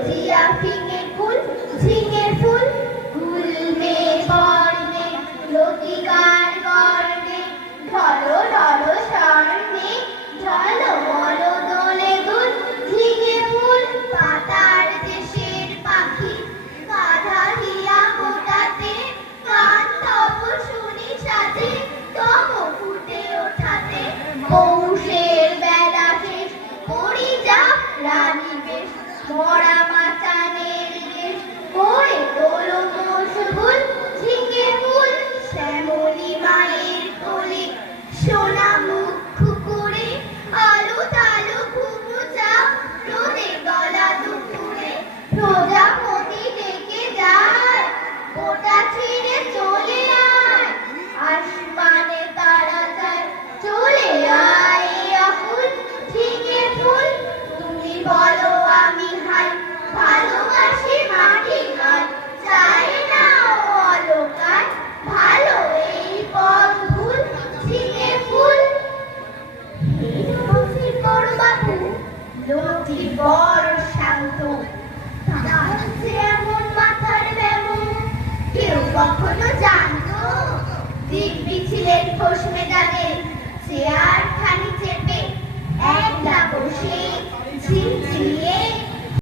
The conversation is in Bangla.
জিয়া ফিঙে ফুল ঝিঙে ফুল গুলমে বর্ণে লতিকার বর্ণে ঢলো ঢলো স্বর্ণে ঢলো বলো দোলে দুল ঝিঙে ফুল পাতার দেশের পাখি গাধা হিয়া মোটাতে কান তব শুনি সাথে তব ফুটে ওঠাতে পৌষের বেলা শেষ পড়ি যা রানী বেশ মরা মাচানের দেশ করে তোলো মশগুল ঝিঙে ফুল শ্যামলী মায়ের কোলে সোনা মুখ করে আলু তালু ঘুঘু চাপ রোদে গলা দুপুরে প্রজাপতি ডেকে যায় গোটা ছিঁড়ে চলে আয় আসমানে তারা যায় চলে আয় আকুল ঝিঙে ফুল তুমি বলো আমি হাই ভালোবাসি মাটি গান চাই না অলকার ভালো এই পথ ভুল ঝিঙে ফুল লক্ষ্মীর বড় বাবু লক্ষ্মী বড় শান্ত তার যে এমন মাথার ব্যামো কেউ কখনো জানতো দিক বিছিলেন খোশ মেজাজের চেয়ার খানি চেপে একলা বসে ঝিমঝিমিয়ে